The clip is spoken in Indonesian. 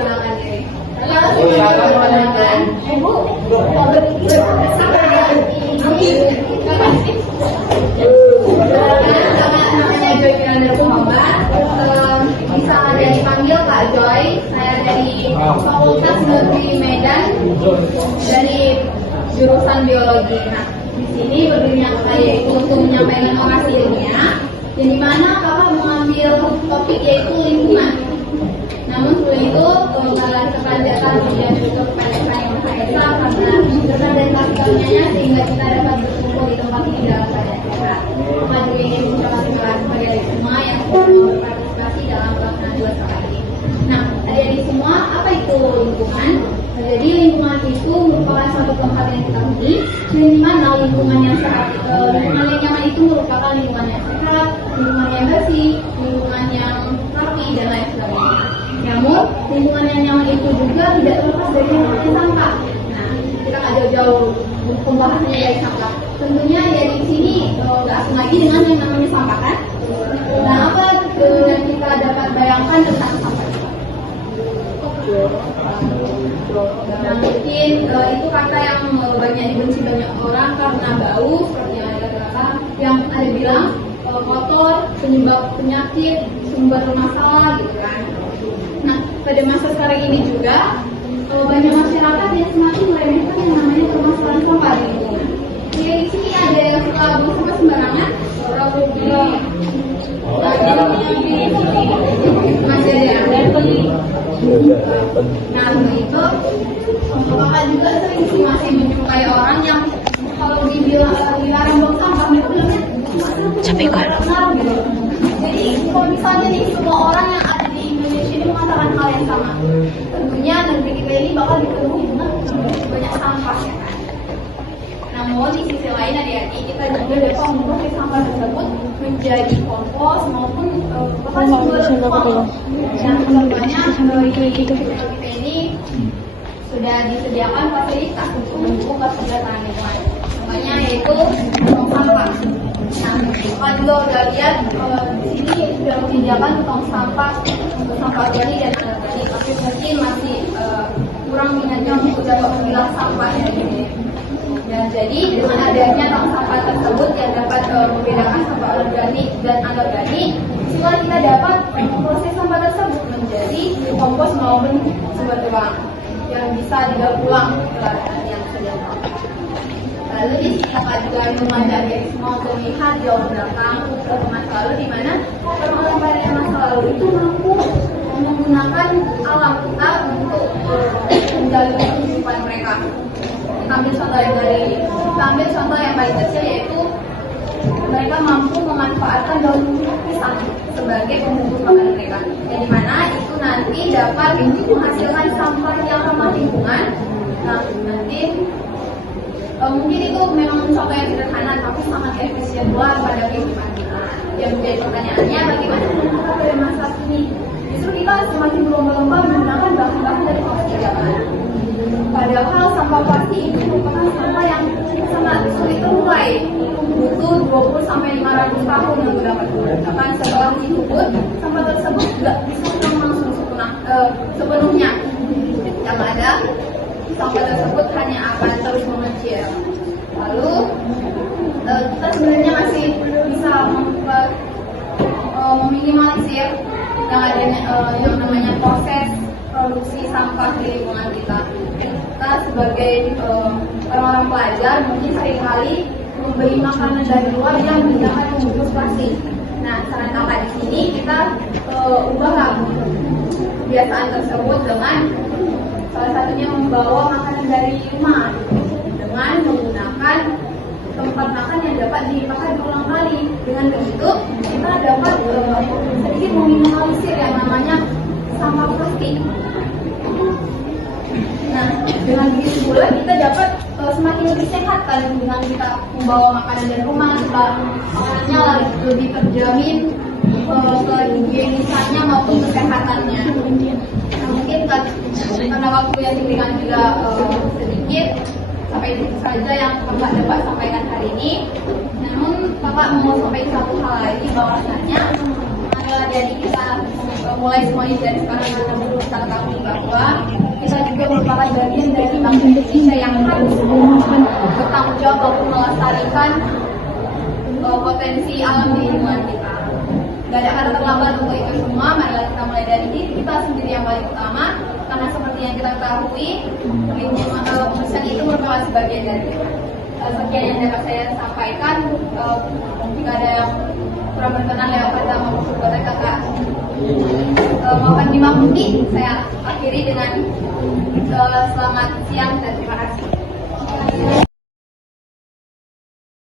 memperkenalkan diri. Halo, perkenalkan. Bu, namanya Joy Firanda Muhammad. Bisa dipanggil Kak Joy. Saya dari Fakultas Negeri Medan dari jurusan biologi. Nah, di sini berdirinya saya untuk menyampaikan orasi ilmiah, yang dimana kakak mengambil topik yaitu lingkungan. Namun sebelum itu, kita panjatkan pujian untuk kepada yang Maha Esa karena besar dan karunia-Nya sehingga kita dapat berkumpul di tempat ini dalam keadaan sehat. Maka juga ingin mengucapkan terima kasih kepada semua yang sudah berpartisipasi dalam pelaksanaan dua kali ini. Nah, adik-adik semua, apa itu lingkungan? Jadi lingkungan itu merupakan suatu tempat yang kita huni, di mana lingkungan yang sehat, lingkungan yang nyaman itu merupakan lingkungan yang sehat, lingkungan yang bersih, lingkungan yang rapi dan lain sebagainya. Namun lingkungan yang nyaman itu juga tidak terlepas dari yang namanya sampah. Nah, kita nggak jauh-jauh pembahasannya dari sampah. Tentunya ya di sini nggak asing lagi dengan yang namanya sampah kan. Nah, apa yang kita dapat bayangkan tentang sampah? Nah, mungkin itu kata yang banyak dibenci banyak orang karena bau, seperti yang ada katakan, yang ada bilang kotor, penyebab penyakit, sumber masalah gitu kan. Nah, pada masa sekarang ini juga banyak masyarakat yang semakin meremehkan yang namanya permasalahan sampah di lingkungan. Jadi di sini ada yang suka buang sampah sembarangan, masih ada yang beli. Nah, itu apakah juga sering sih masih menjumpai orang yang kalau dilarang buang sampah mereka bilangnya capek kan? Jadi kalau misalnya nih semua orang yang ada di Indonesia ini mengatakan hal yang sama, tentunya negeri kita ini bakal dipenuhi dengan banyak sampah ya kan. Namun di sisi lain adik-adik kita juga dapat memproses sampah tersebut menjadi kompos maupun bahkan sumber uang. Dan kedepannya kita ini sudah disediakan fasilitas untuk mendukung kesejahteraan lingkungan. Contohnya yaitu tong sampah. Nah, kalau juga udah lihat di sini sudah menyediakan tong sampah untuk sampah organik dan anorganik, tapi mungkin masih kurang minatnya untuk dapat memilah sampah ya gitu. Dan jadi dengan adanya tong sampah tersebut yang dapat membedakan sampah organik dan anorganik, sehingga kita dapat proses sampah tersebut menjadi kompos maupun sumber uang yang bisa didaur ulang ke yang sedia. Lalu di sini kita juga mengajak semua untuk melihat jauh belakang ke masa lalu, di mana orang-orang pada masa lalu itu mampu menggunakan alam kita untuk menjalani kehidupan mereka. Kita ambil contoh yang paling kecil yaitu mereka mampu memanfaatkan daun pisang sebagai pembungkus makanan mereka. Yang dimana itu nanti dapat menghasilkan sampah yang ramah lingkungan. Nah, nanti mungkin itu memang contoh yang sederhana tapi sangat efisien pula pada kehidupan kita. Yang menjadi pertanyaannya, bagaimana kita pada masa kini? Justru kita semakin berlomba-lomba menggunakan bahan-bahan dari plastik zaman. Padahal sampah plastik itu merupakan sampah yang sangat sulit terurai, butuh 20-500 tahun untuk dapat digunakan. Setelah dikubur, sampah tersebut tidak bisa langsung sepenuhnya. Yang ada, sampah tersebut hanya akan terus mengecil. Lalu kita sebenarnya masih bisa meminimalisir yang namanya proses produksi sampah di lingkungan kita. Kita sebagai orang-orang pelajar mungkin seringkali membeli makanan dari luar yang menggunakan pembungkus plastik. Nah, saran kakak di sini kita ubah kebiasaan tersebut dengan salah satunya membawa makanan dari rumah dengan menggunakan tempat makan yang dapat dipakai berulang kali. Dengan begitu kita dapat sedikit meminimalisir yang namanya sampah plastik. Nah, dengan begitu pula kita dapat semakin lebih sehat kan dengan kita membawa makanan dari rumah, makanannya lebih terjamin kehigienisannya maupun kesehatannya. Nah, mungkin karena waktu yang diberikan juga sedikit, sampai itu saja yang kakak dapat sampaikan hari ini. Namun kakak mau sampaikan satu hal lagi, bahwasanya Jadi kita mulai semuanya dari sekarang kita berusaha ketahui bahwa kita juga merupakan bagian dari bangsa Indonesia yang harus bertanggung jawab untuk melestarikan potensi alam di lingkungan kita. Gak ada kata terlambat untuk itu semua. Marilah kita mulai dari diri kita sendiri yang paling utama, karena seperti yang kita ketahui, kebersihan itu merupakan sebagian dari kita. Sekian yang dapat saya sampaikan. Jika ada yang kurang berkenan lewat kata maupun perbuatan kakak, mohon dimaklumi. Saya akhiri dengan selamat siang dan terima kasih.